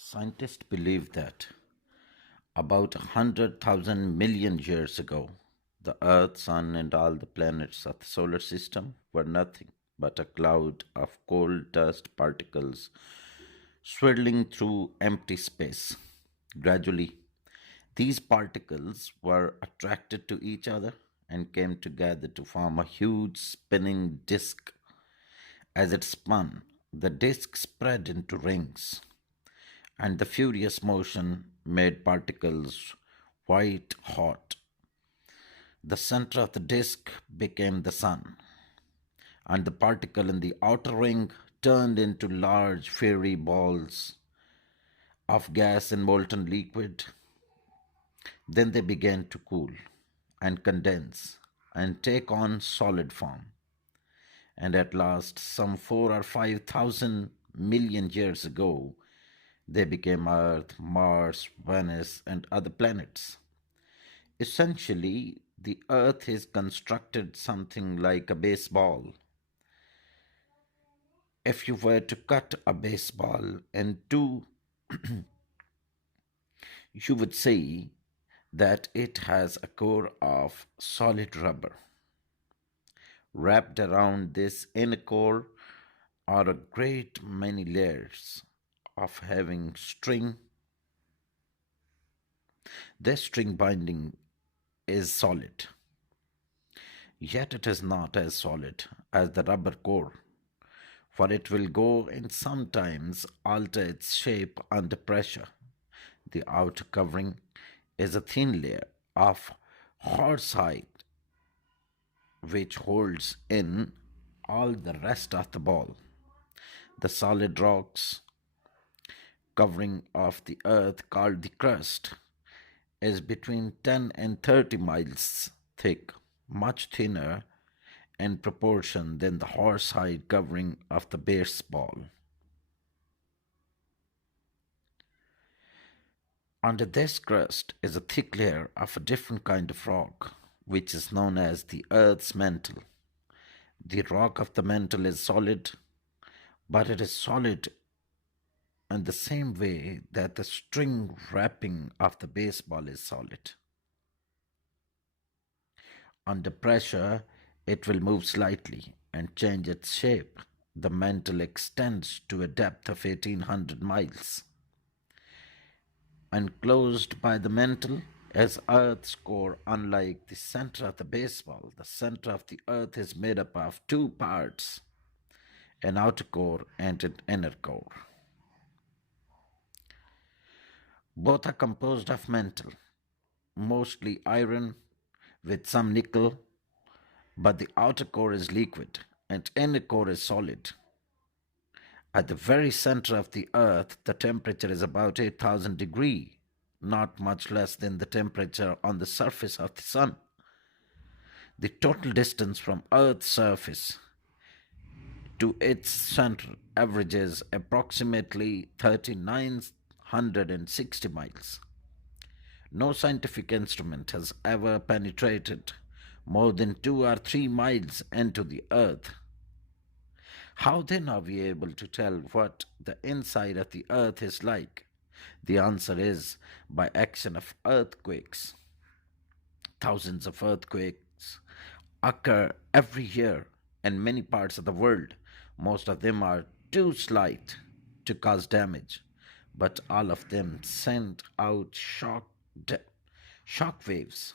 Scientists believe that about 100,000 million years ago, the Earth, Sun, and all the planets of the solar system were nothing but a cloud of coal dust particles swirling through empty space. Gradually, these particles were attracted to each other and came together to form a huge spinning disk. As it spun, the disk spread into rings, and the furious motion made particles white hot. The center of the disk became the sun, and the particle in the outer ring turned into large fiery balls of gas and molten liquid. Then they began to cool and condense and take on solid form. And at last, some 4 or 5 thousand million years ago, they became Earth, Mars, Venus, and other planets. Essentially, the Earth is constructed something like a baseball. If you were to cut a baseball in two, you would say that it has a core of solid rubber. Wrapped around this inner core are a great many layers of having string. This string binding is solid, yet it is not as solid as the rubber core, for it will go and sometimes alter its shape under pressure. The outer covering is a thin layer of horsehide which holds in all the rest of the ball. The solid rocks covering of the earth, called the crust, is between 10 and 30 miles thick, much thinner in proportion than the horsehide covering of the baseball. Under this crust is a thick layer of a different kind of rock, which is known as the Earth's mantle. The rock of the mantle is solid, but it is solid in the same way that the string wrapping of the baseball is solid. Under pressure, it will move slightly and change its shape. The mantle extends to a depth of 1800 miles. Enclosed by the mantle is Earth's core. Unlike the center of the baseball, the center of the Earth is made up of two parts, an outer core and an inner core. Both are composed of mantle, mostly iron with some nickel, but the outer core is liquid and inner core is solid. At the very center of the earth, the temperature is about 8,000 degrees, not much less than the temperature on the surface of the sun. The total distance from Earth's surface to its center averages approximately 3,960 miles. No scientific instrument has ever penetrated more than 2 or 3 miles into the earth. How then are we able to tell what the inside of the earth is like? The answer is by action of earthquakes. Thousands of earthquakes occur every year in many parts of the world. Most of them are too slight to cause damage, but all of them send out shock waves